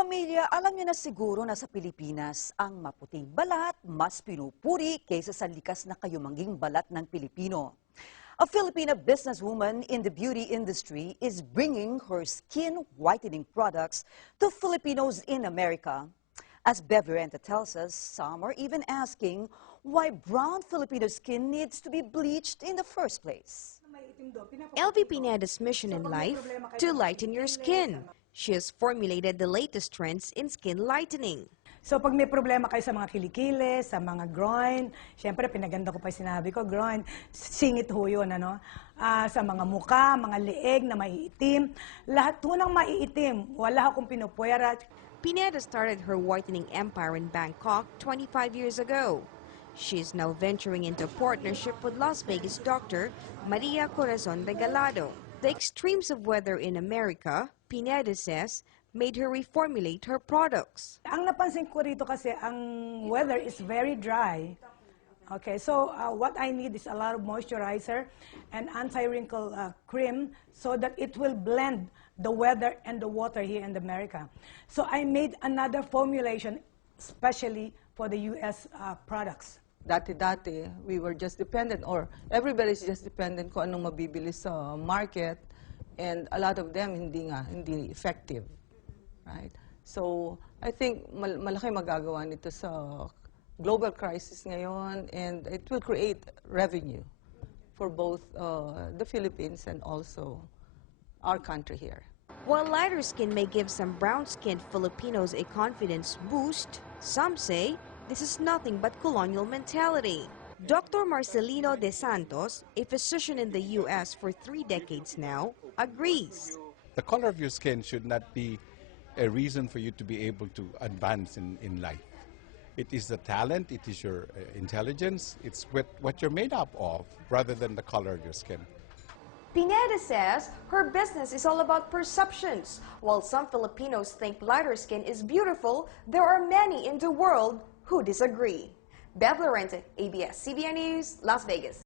kapamilya, alam niyo na siguro na sa Pilipinas, ang maputing balat mas pinupuri kaysa sa likas na kayumanging balat ng Pilipino. A Filipina businesswoman in the beauty industry is bringing her skin whitening products to Filipinos in America. As Bev Renta tells us, some are even asking why brown Filipino skin needs to be bleached in the first place. LV Pineda's mission in life, to lighten your skin. She has formulated the latest trends in skin lightening. So pag may problema kayo sa mga kilikili, sa mga groin, syempre pinaganda ko pa sinabi ko, groin, singit ho yun, ano? Sa mga muka, mga leeg na maiitim, lahat ho ng maiitim, wala akong pinupuwera. Pineda started her whitening empire in Bangkok 25 years ago. She is now venturing into partnership with Las Vegas doctor Maria Corazon Regalado. The extremes of weather in America, Pineda says, made her reformulate her products. Ang napansin ko rito kasi ang weather is very dry. Okay, so what I need is a lot of moisturizer and anti-wrinkle cream so that it will blend the weather and the water here in America. So I made another formulation especially for the US products. Dati-dati, we were just dependent, or everybody's just dependent kung anong mabibili sa market, and a lot of them hindi effective, right? So, I think malaki magagawa nito sa global crisis ngayon, and it will create revenue for both the Philippines and also our country here. While lighter skin may give some brown-skinned Filipinos a confidence boost, some say this is nothing but colonial mentality. Dr. Marcelino De Santos, a physician in the U.S. for 3 decades now, agrees. The color of your skin should not be a reason for you to be able to advance in life. It is the talent, it is your intelligence, it's what you're made up of rather than the color of your skin. Pineda says her business is all about perceptions. While some Filipinos think lighter skin is beautiful, there are many in the world who disagree. Bev Lorente, ABS-CBN News, Las Vegas.